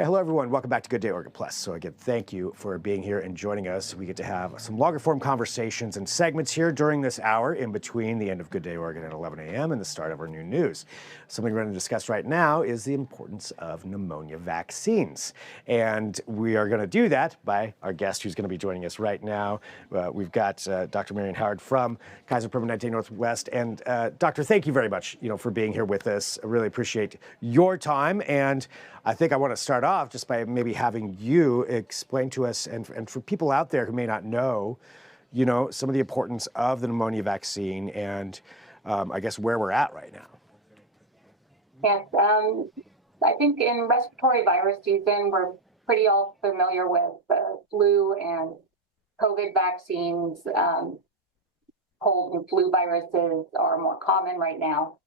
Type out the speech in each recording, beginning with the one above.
Hey, hello, everyone. Welcome back to Good Day Oregon Plus. So again, thank you for being here and joining us. We get to have some longer form conversations and segments here during this hour in between the end of Good Day Oregon at 11 a.m. and the start of our new news. Something we're going to discuss right now is the importance of pneumonia vaccines. And we are going to do that by our guest who's going to be joining us right now. We've got Dr. Marion Howard from Kaiser Permanente Northwest. And Doctor, thank you very much, for being here with us. I really appreciate your time. And I think I want to start off just by maybe having you explain to us, and for people out there who may not know, some of the importance of the pneumonia vaccine and I guess where we're at right now. Yes, I think in respiratory virus season, we're pretty all familiar with the flu and COVID vaccines. Cold and flu viruses are more common right now.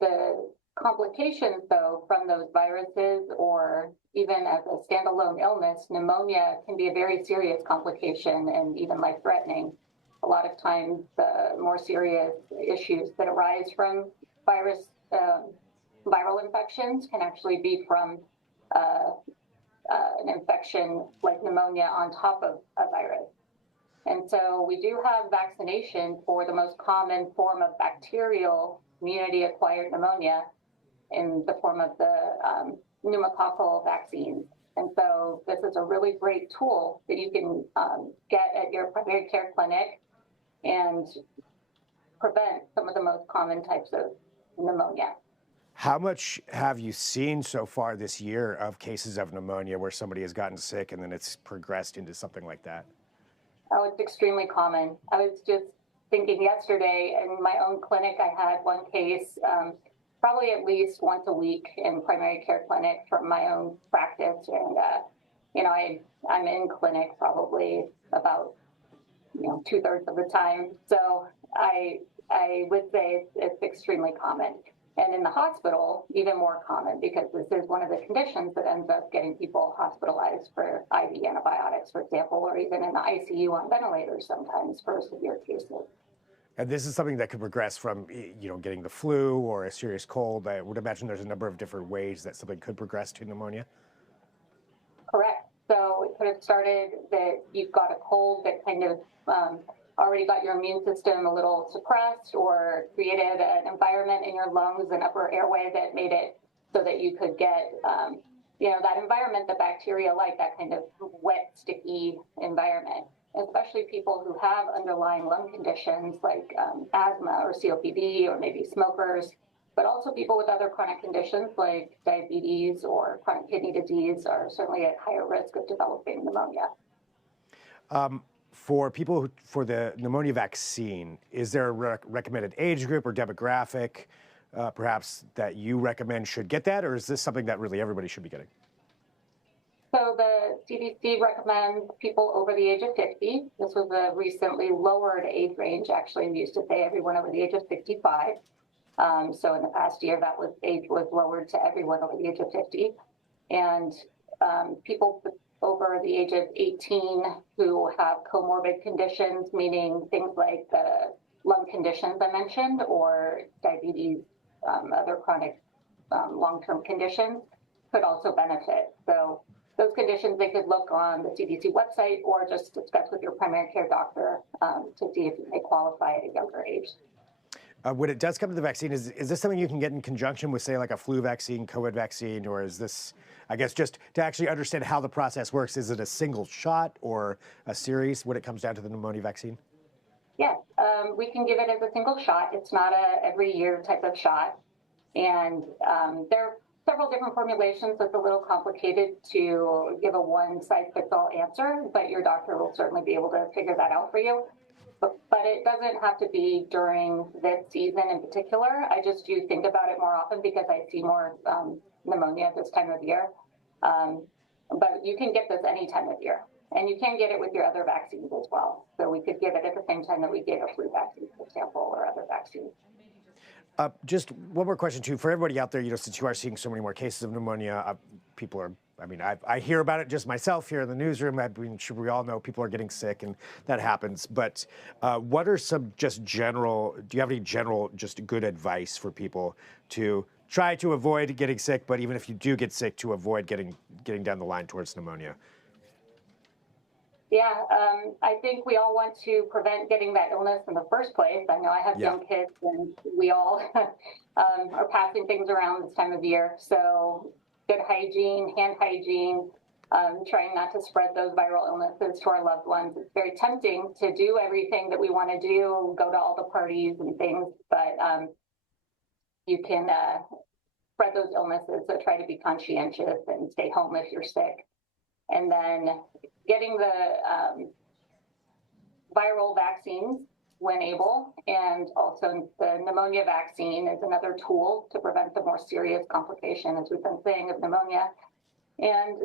The complications, though, from those viruses, or even as a standalone illness, pneumonia can be a very serious complication and even life-threatening. A lot of times, the more serious issues that arise from viral infections can actually be from an infection like pneumonia on top of a virus. And so we do have vaccination for the most common form of bacterial community-acquired pneumonia in the form of the pneumococcal vaccines. And so this is a really great tool that you can get at your primary care clinic and prevent some of the most common types of pneumonia. How much have you seen so far this year of cases of pneumonia where somebody has gotten sick and then it's progressed into something like that? Oh, it's extremely common. I was just thinking yesterday in my own clinic, I had one case probably at least once a week in primary care clinic from my own practice. And, I'm in clinic probably about, 2/3 of the time. So I would say it's extremely common. And in the hospital, even more common, because this is one of the conditions that ends up getting people hospitalized for IV antibiotics, for example, or even in the ICU on ventilators sometimes for severe cases. And this is something that could progress from, getting the flu or a serious cold. I would imagine there's a number of different ways that something could progress to pneumonia. Correct. So it could have started that you've got a cold that kind of already got your immune system a little suppressed, or created an environment in your lungs and upper airway that made it so that you could get, that environment that bacteria like, that kind of wet, sticky environment. Especially people who have underlying lung conditions like asthma or COPD, or maybe smokers, but also people with other chronic conditions like diabetes or chronic kidney disease are certainly at higher risk of developing pneumonia. For people for the pneumonia vaccine, is there a recommended age group or demographic, perhaps, that you recommend should get that, or is this something that really everybody should be getting? So the CDC recommends people over the age of 50. This was a recently lowered age range. Actually, we used to say everyone over the age of 65. So in the past year, age was lowered to everyone over the age of 50. And people over the age of 18 who have comorbid conditions, meaning things like the lung conditions I mentioned, or diabetes, other chronic long-term conditions, could also benefit. So those conditions, they could look on the CDC website or just discuss with your primary care doctor to see if you may qualify at a younger age. When it does come to the vaccine, is this something you can get in conjunction with, say, like a flu vaccine, COVID vaccine, or is this, I guess, just to actually understand how the process works, is it a single shot or a series when it comes down to the pneumonia vaccine? Yes, we can give it as a single shot. It's not a every year type of shot. And there are several different formulations. It's a little complicated to give a one-size-fits-all answer, but your doctor will certainly be able to figure that out for you. But it doesn't have to be during this season in particular. I just do think about it more often because I see more pneumonia this time of year. But you can get this any time of year. And you can get it with your other vaccines as well. So we could give it at the same time that we gave a flu vaccine, for example, or other vaccines. Just one more question, too. For everybody out there, since you are seeing so many more cases of pneumonia, people are, I hear about it just myself here in the newsroom. I'm sure we all know people are getting sick, and that happens. But what are some do you have any general, just good advice for people to try to avoid getting sick, but even if you do get sick, to avoid getting down the line towards pneumonia. Yeah, I think we all want to prevent getting that illness in the first place. I know I have young kids, and we all are passing things around this time of year. So good hygiene, hand hygiene, trying not to spread those viral illnesses to our loved ones. It's very tempting to do everything that we want to do, go to all the parties and things, but you can spread those illnesses. So try to be conscientious and stay home if you're sick. And then getting the viral vaccines when able, and also the pneumonia vaccine is another tool to prevent the more serious complication, as we've been saying, of pneumonia. And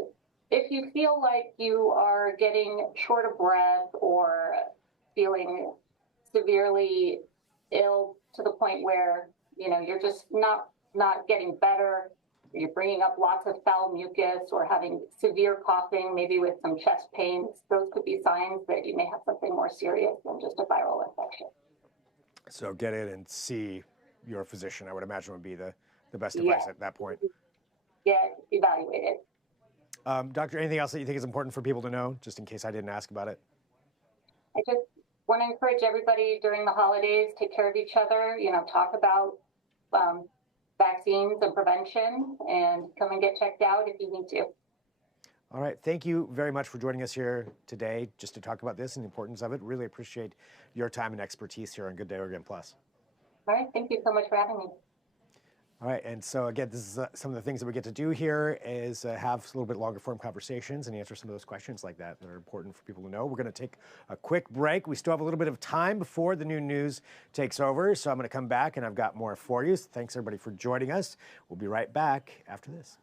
if you feel like you are getting short of breath or feeling severely ill to the point where, you know, you're just not getting better, you're bringing up lots of foul mucus or having severe coughing, maybe with some chest pains, those could be signs that you may have something more serious than just a viral infection. So get in and see your physician, I would imagine, would be the best advice at that point. Get evaluated. Doctor, anything else that you think is important for people to know, just in case I didn't ask about it? I just want to encourage everybody during the holidays, take care of each other, you know, talk about vaccines and prevention, and come and get checked out if you need to. All right. Thank you very much for joining us here today just to talk about this and the importance of it. Really appreciate your time and expertise here on Good Day Oregon Plus. All right. Thank you so much for having me. All right. And so, again, this is some of the things that we get to do here is have a little bit longer form conversations and answer some of those questions like that are important for people to know. We're going to take a quick break. We still have a little bit of time before the new news takes over. So I'm going to come back and I've got more for you. So thanks, everybody, for joining us. We'll be right back after this.